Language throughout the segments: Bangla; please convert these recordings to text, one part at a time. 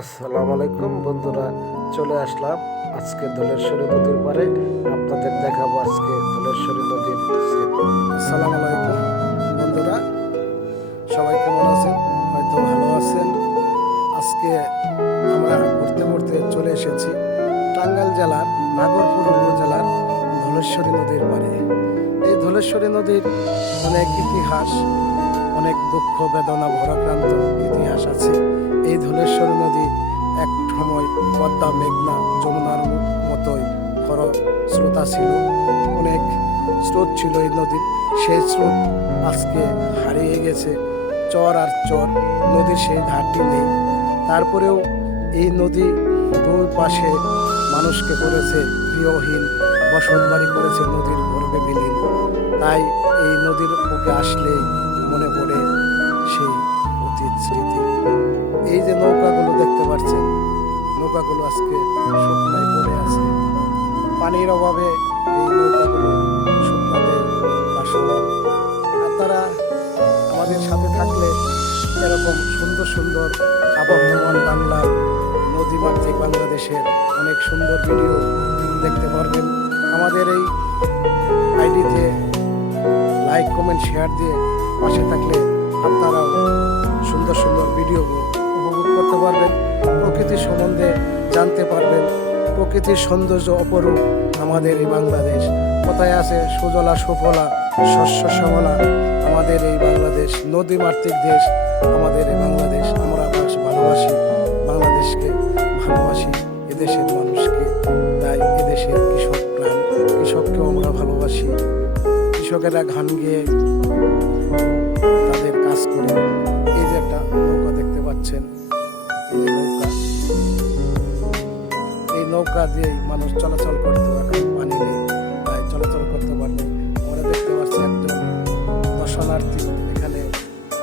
আসসালামু আলাইকুম বন্ধুরা, চলে আসলাম আজকে ধলেশ্বরী নদীর পাড়ে। আপনাদের দেখাবো আজকে ধলেশ্বরী নদীর স্মৃতি। আসসালামু আলাইকুম বন্ধুরা, সবাই কেমন আছেন? হয়তো ভালো আছেন। আজকে আমরা ঘুরতে ঘুরতে চলে এসেছি টাঙ্গাইল জেলার নাগরপুর উপজেলার ধলেশ্বরী নদীর পাড়ে। এই ধলেশ্বরী নদীর অনেক ইতিহাস, অনেক দুঃখ বেদনা ভরাক্রান্ত ইতিহাস আছে। এই ধলেশ্বরী নদী এক সময় পদ্মা, মেঘনা, যমুনার মতোই স্রোতা ছিল, অনেক স্রোত ছিল এই নদীর। সেই স্রোত আজকে হারিয়ে গেছে, চর আর চর, নদীর সেই ধারটি নেই। তারপরেও এই নদী দুই পাশে মানুষকে করেছে গৃহহীন, বসত বাড়ি করেছে নদীর গর্ভে বিলীন। তাই এই নদীর বুকে আসলেই মনে পড়ে সেই অতীত স্মৃতি। এই যে নৌকাগুলো দেখতে পাচ্ছেন, নৌকাগুলো আজকে শুকনায় পড়ে আছে। পানির অভাবে এই নৌকাগুলো শুকনাতে ভাসমান। আপনারা আমাদের সাথে থাকলে এরকম সুন্দর সুন্দর আবহমান বাংলার নদীমাতৃক বাংলাদেশের অনেক সুন্দর ভিডিও দেখতে পারবেন। আমাদের এই আইডিতে লাইক, কমেন্ট, শেয়ার দিয়ে পাশে থাকলে আপনারাও সুন্দর সুন্দর ভিডিও উপভোগ করতে পারবেন, প্রকৃতির সম্বন্ধে জানতে পারবেন। প্রকৃতির সৌন্দর্য অপরূপ আমাদের এই বাংলাদেশ। কোথায় আছে সুজলা সুফলা শস্য শ্যামলা আমাদের এই বাংলাদেশ, নদীমাতৃক দেশ আমাদের এই বাংলাদেশ। আমরা ভালোবাসি বাংলাদেশকে, ভালোবাসি এদেশের মানুষকে। তাই এদেশের কৃষক প্রাণ, কৃষককেও আমরা ভালোবাসি। কৃষকেরা ঘান গিয়ে তাদের কাজ করে। এই যে একটা নৌকা দেখতে পাচ্ছেন, এই যে নৌকা, এই নৌকা দিয়েই মানুষ চলাচল করতো। এখন পানি নেই, তাই চলাচল করতে পারবে। আমরা দেখতে পাচ্ছি একজন দর্শনার্থী এখানে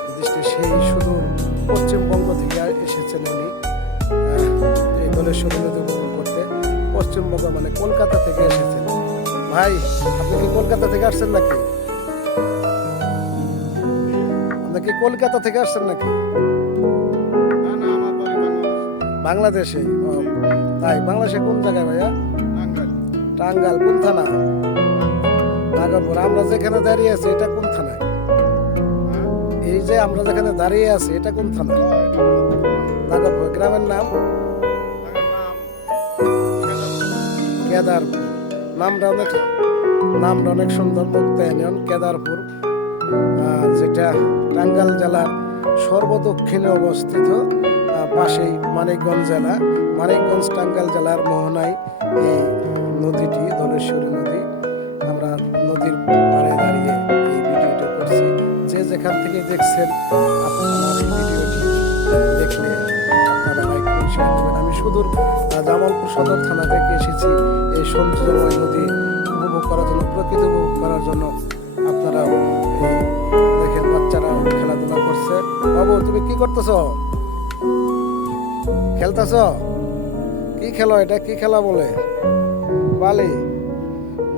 নির্দিষ্ট সেই সুদূর পশ্চিমবঙ্গ থেকে এসেছেন উনি এই ধলেশ্বরী নদী উপভোগ করতে। পশ্চিমবঙ্গ মানে কলকাতা থেকে এসেছেন। ভাই, আপনি কি কলকাতা থেকে আসছেন নাকি? আপনি কি কলকাতা থেকে আসছেন নাকি? বাংলাদেশে। তাই বাংলাদেশে কোন জায়গায় ভাইয়া? টাঙ্গাইল। কোন থানা? নাগরপুর। আমরা যেখানে দাঁড়িয়ে আছি এটা কোন থানায়? এই যে আমরা যেখানে দাঁড়িয়ে আছি এটা কোন থানা? নাগরপুর। গ্রামের নাম কেদারপুর। নামটা অনেক সুন্দর, মুক্তায়ন কেদারপুর, যেটা টাঙ্গাইল জেলার সর্বদক্ষিণে অবস্থিত। পাশেই মানিকগঞ্জ জেলা, মানিকগঞ্জ টাঙ্গাইল জেলার মোহনায় এই নদীটি ধলেশ্বরী নদী। আমরা নদীর পাড়ে দাঁড়িয়ে এই ভিডিওটা করছি। যে যেখান থেকে দেখছেন আপনারা এই ভিডিওটি দেখলে আপনারা লাইক করুন, শেয়ার করবেন। আমি সুদূর জামালপুর সদর থানা থেকে এসেছি এই সৌন্দর্যময় নদী উপভোগ করার জন্য, প্রকৃতি উপভোগ করার জন্য। আপনারাও দেখেন, বাচ্চারা খেলাধুলা করছে। বাবু, তুমি কি করতেছ? খেলতেছ? কি খেলো এটা? কি খেলা বলে? বালি।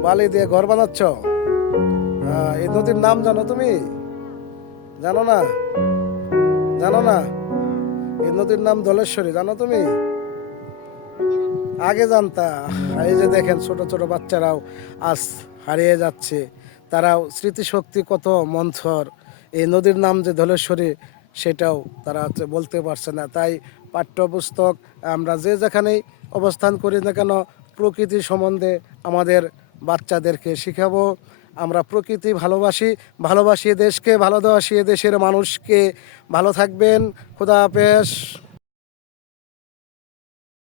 বালি দিয়ে ঘর বানাচ্ছ? এই নদীর নাম জানো তুমি? জানো না? জানো না? এই নদীর নাম ধলেশ্বরী, জানো তুমি? আগে জানতা? এই যে দেখেন, ছোট ছোট বাচ্চারাও আজ হারিয়ে যাচ্ছে। তারাও স্মৃতিশক্তি কত মন্থর। এই নদীর নাম যে ধলেশ্বরী সেটাও তারা বলতে পারছে না। তাই পাঠ্যপুস্তক আমরা যে যেখানেই অবস্থান করি না কেন, প্রকৃতি সম্বন্ধে আমাদের বাচ্চাদেরকে শিখাবো। আমরা প্রকৃতি ভালোবাসি দেশকে, ভালোবাসি দেশের মানুষকে। ভালো থাকবেন। খোদা হাফেজ।